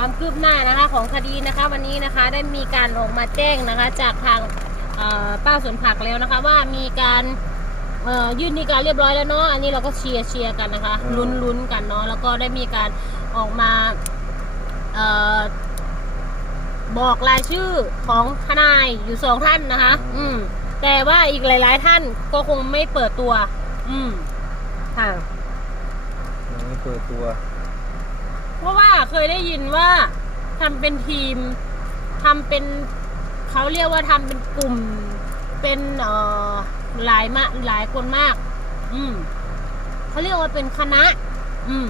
ความคืบหน้านะคะของคดีนะคะ วันนี้นะคะได้มีการออกมาแจ้งนะคะ จากทางเอ่อป้าสวนผักแล้วนะคะ ว่ามีการเอ่อยื่นดีการเรียบร้อยแล้วเนาะอันนี้เราก็เชียร์เชียร์กันนะคะอืมลุ้นลุ้นกันเนาะแล้วก็ได้มีการออกมาเอ่อบอกรายชื่อของทนายอยู่สองท่านนะคะ อืม แต่ว่าอีกหลาย ๆ ท่านก็คงไม่เปิดตัว อืมค่ะยังไม่เปิดตัว เพราะว่าเคยได้ยินว่าทำเป็นทีมทำเป็นเขาเรียกว่าทำเป็นกลุ่ม เป็นเอ่อหลายมาหลายคนมาก อืมเขาเรียกว่าเป็นคณะ อืม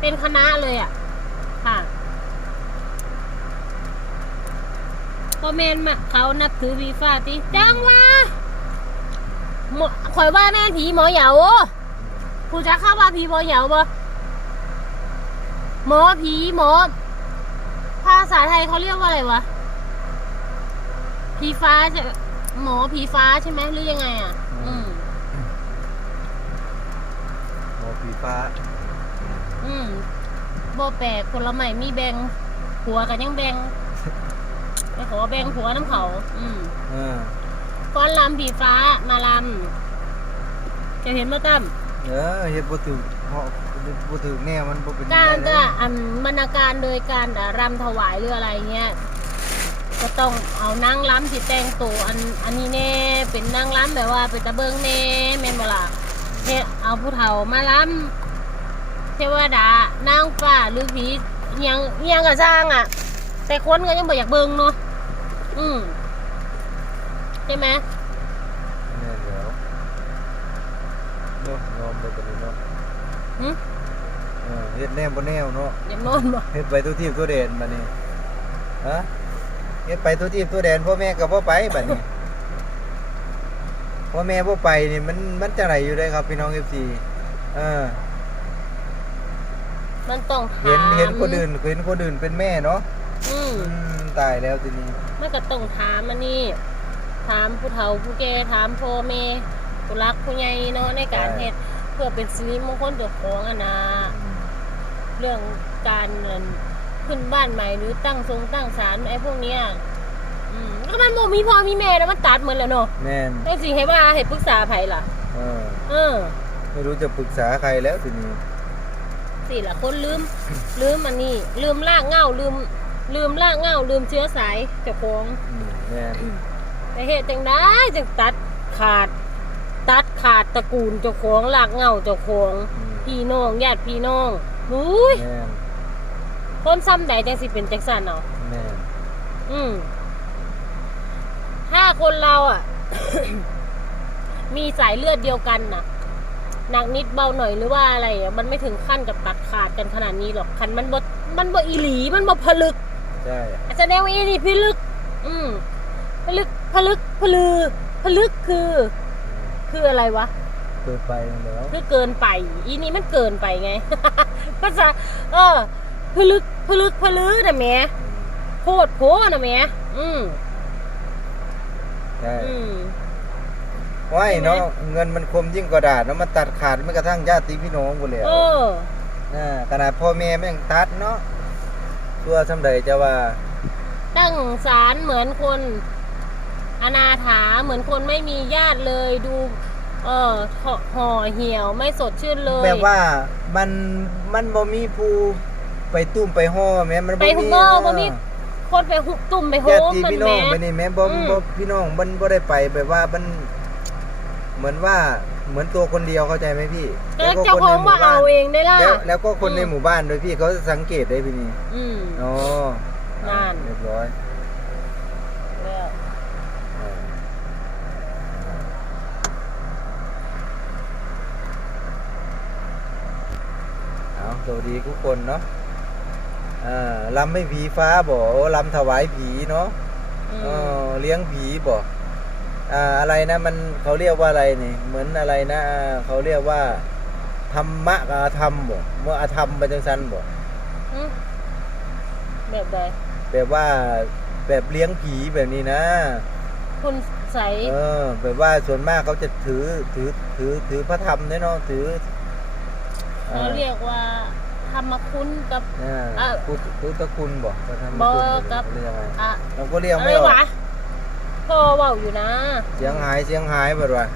เป็นคณะเลยอะ ค่ะก็แมนต์มาเขานับถือวีฟ้าติจังว่าหมอข่อยว่าแม่นผีหมอเหยากูจะเข้าว่าผีหมอเหยาบ่ หมอผีหมอ ภาษาไทยเขาเรียกว่าอะไรวะ ผีฟ้าจะหมอผีฟ้าใช่ไหมหรือยังไงอะ อืม หมอผีฟ้า อืมโบแปลกคนละใหม่มีแบงหัวกันยังแบงไปขอแบงหัวน้ำเขา อืมเออ ก้อนลำผีฟ้ามาลำจะเห็นเมื่อตั้ม เออเฮ็ดบ่ถึงเพราะบ่ถึงแนวมันบ่เป็นการได้จะเลยอันบรรณาการโดยการอะรำถวายหรืออะไรเงี้ยก็ต้องเอานางล้ำที่แต่งตัวอันอันนี้แน่เป็นนางล้ำแบบว่าเป็นตะเบิงแน่แม่นบ่ล่ะเฮ็ดเอาผู้เฒ่ามาล้ำเทวดานางฟ้าหรือผีอิหยังอิหยังก็สร้างอะ แต่คนก็ยังบ่อยากเบิ่งเนาะอืมใช่ไหม แน่แล้ว เนาะยอมเลยกันเนาะหึเออเฮ็ดแนวบ่แนวเนาะอยากนอนบ่เฮ็ดไปตัวทีบตัวเด่นบัดนี้ฮะเฮ็ดไปตัวทีบตัวเด่นพ่อแม่ก็บ่ไปบัดนี้พ่อแม่บ่ไปนี่มันมันจังไดอยู่ได้ครับพี่น้อง FC เออมันต้องถามเห็นเห็นคนอื่นเห็นคนอื่นเป็นแม่เนาะอืมอืมตายแล้วทีนี้มันก็ต้องถามอันนี้ถามผู้เฒ่าผู้แก่ถามพ่อแม่ผู้รักผู้ใหญ่เนาะในการเฮ็ด เพื่อเป็นสิริมงคลตัวของอะนะเรื่องการเงินขึ้นบ้านใหม่หรือตั้งทรงตั้งศาลไอ้พวกเนี้ยอืมก็มันบ่มีพ่อมีแม่แล้วมันตัดหมดแล้วเนาะแม่นได้สิให้ว่าให้ปรึกษาไผล่ะ เออเออ ไม่รู้จะปรึกษาใครแล้วทีนี้ สิล่ะคนลืม ลืมอันนี้ ลืมลากเหง้าลืม ลืมลากเหง้าลืมเชื้อสายเจ้าของอืมแม่นแต่เหตุจังได้จังตัดขาดตัด ขาดตระกูลเจ้าของหลักเหงาเจ้าของอืมพี่น้องญาติพี่น้องอุ้ยแม่นคนซ้ำใดจังสิเป็นจังสันเนาะแม่นอืมถ้าคนเราอะ มีสายเลือดเดียวกันน่ะหนักนิดเบาหน่อยหรือว่าอะไรอะมันไม่ถึงขั้นกับตัดขาดกันขนาดนี้หรอกคันมันบ่มันบ่อีหลีมันบ่ผลึก ใช่อาจจะแนวอีนี่พิลึก อืม ผลึกผลึกผลือผลึกคือ คืออะไรวะ เกิดไปแล้วคือเกินไป อีนี่มันเกินไปไง ภาษาเออผลึกผลึกผลือนะแหม่โคตรโพนะแหม่อืมใช่อืมไว้ใช่ไหมเนาะเงินมันคมยิ่งกว่าดาษเนาะมันตัดขาดไม่กระทั่งญาติพี่น้องกูเลยเออนะขนาดพ่อแม่แม่งตัดเนาะตัวสำใดจะว่าตั้งศาลเหมือนคน อนาถาเหมือนคนไม่มีญาติเลยดู เออห่อห่อเหี่ยวไม่สดชื่นเลย แบบว่ามันมันบ่มีผู้ไปตุ้มไปห่อแม่มันไปบ่หุมีบเบอร์บ่มีคนไปหุบตุ่มไปโฮญามติมันพี่น้แหองม่ไปนี่แม่บ่อืม บ่พี่น้องมันบ่ได้ไปแบบว่ามัน เหมือนว่าเหมือนตัวคนเดียวเข้าใจไหมพี่แล้วก็เจ้าของว่าเอาเองได้ล่ะ แล้วแล้วก็คนอืม ในหมู่บ้านโดยพี่เขาสังเกตได้พี่นี่อืม อ๋อนั่น เรียบร้อย แล้ว เอา สวัสดีทุกคนเนาะอ่าลำให้ผีฟ้าบ่โอ้ลำถวายผีเนาะอืเอมอเลี้ยงผีบ่อ่าอะไรนะมันเขาเรียกว่าอะไรนี่ เหมือนอะไรนะอ่าเขาเรียกว่าธรรมะกับอาธรรมบ่เมื่ออาธรรมไปจังซันบ่อืมแบบใดแบบว่าแบบเลี้ยงผีแบบนี้นะคุณใสเออแบบว่าส่วนมากเขาจะถือถือถือถือพระธรรมเนี่ยเนาะถือ เขาเรียกว่าธรรมคุณกับอ่าอะพุทธพุทธคุณบอกพระธรรมบ่คุณกับเรียกยังไงอะเราก็เรียกอะไรไม่ออกวะพ่อเว้าอยู่นะ เสียงหายเสียงหายแบบว่า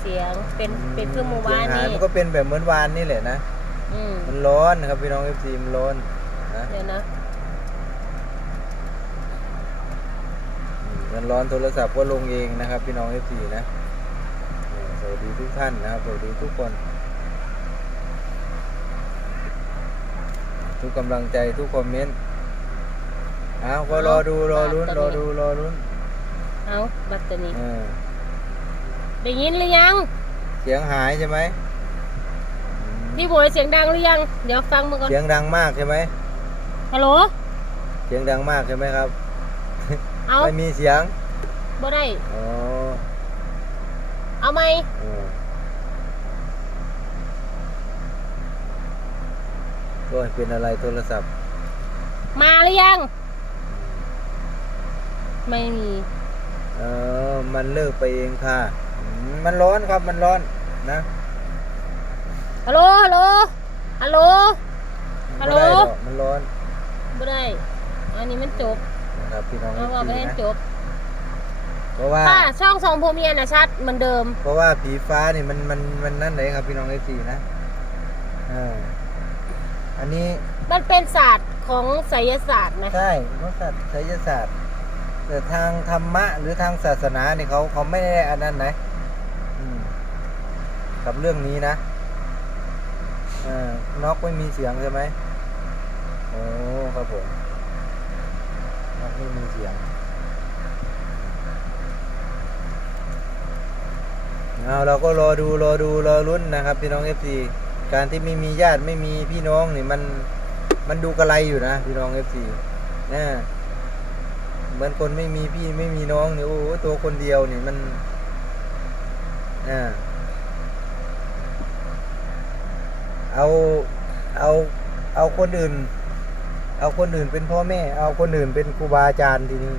เสียงเป็นเป็นคือหมู่บ้านเสียงหายนี่มันก็เป็นแบบเหมือนวานนี่แหละนะอืมมันร้อนนะครับพี่น้องเอฟซีมันร้อนนะเดี๋ยวนะมันร้อนโทรศัพท์ก็ลงเองนะครับ พี่น้องเอฟซีนะเออสวัสดีทุกท่านนะครับสวัสดีทุกคน ทุกกำลังใจทุกคอมเมนต์เอาก็รอดูรอลุ้นรอดูรอลุ้นเอาบัตรนี้เออได้ยินหรือยัง เสียงหายใช่ไหมอืมพี่บวยเสียงดังหรือยัง เดี๋ยวฟังมาก่อน เสียงดังมากใช่ไหมฮัลโหล เสียงดังมากใช่ไหมครับ เอาไม่มีเสียงบ่ได้ อ๋อ เอาไหมเออ ก็เป็นอะไรโทรศัพท์ มาหรือยัง ไม่มี เออ มันเลิกไปเองค่ะอืมมันร้อนครับมันร้อนนะฮัลโหลฮัลโหลฮัลโหลฮัลโหลไม่ได้รอกมันร้อนบ่ได้อันนี้มันจบนะครับพี่น้องเอาว่าไปทีให้นะจบ เพราะว่าค่ะช่องสองภูมิยนะชัดเหมือนเดิม เพราะว่าผีฟ้านี่มันมันมันนั่นเลยครับพี่น้องเอฟซีนะเออ อันนี้มันเป็นศาสตร์ของไสยศาสตร์นะใช่เพราะศาสตร์ไสยศาสตร์ แต่ทางธรรมะหรือทางศาสนาเนี่ยเขาเขาไม่ได้อันนั้นนะอืมกับเรื่องนี้นะเออนอกไม่มีเสียงใช่ไหมโอ้ครับผมนอกไม่มีเสียงเอาเราก็รอดูรอดูรอลุ้นนะครับพี่น้องเอฟซี การที่ไม่มีญาติไม่มีพี่น้องนี่มันมันดูกระไรอยู่นะพี่น้องเอฟซีนะเหมือนคนไม่มีพี่ไม่มีน้องเนี่ยโอ้ตัวคนเดียวนี่มันอ่าเอาเอาเอาคนอื่น เอาคนอื่นเป็นพ่อแม่ เอาคนอื่นเป็นครูบาอาจารย์ทีนี้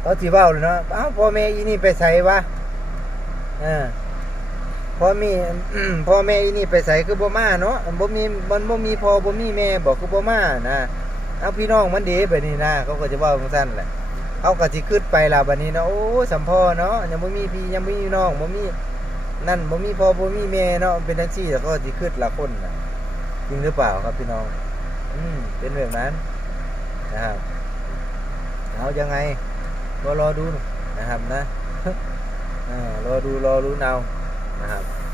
เขาจีเบ้าเลยเนาะอ้าพ่อแม่อีนี่ไปใส่วะอ่า พ่อแม่พ่อแม่อีนี่ไปใส่คือบ่มาเนาะบ่มีมันบ่มีพ่อบ่มีแม่บอกคือบ่มานะเอาพี่น้องมันดีแบบนี้นะเขาก็จะว่าสั้นแหละเขาก็สิขึ้นไปล่ะบัดนี้เนาะโอ้สัมพ่อเนาะยังบ่มีพี่ยังบ่มีน้องบ่มีนั่นบ่มีพ่อบ่มีแม่เนาะเป็นจังซี่แล้วก็สิขึ้นละคนน่ะจริงหรือเปล่าครับพี่น้อง อืมเป็นแบบนั้นนะครับเอายังไงก็รอดูนะครับนะอ่ารอดูรอรู้นเอา นะครับ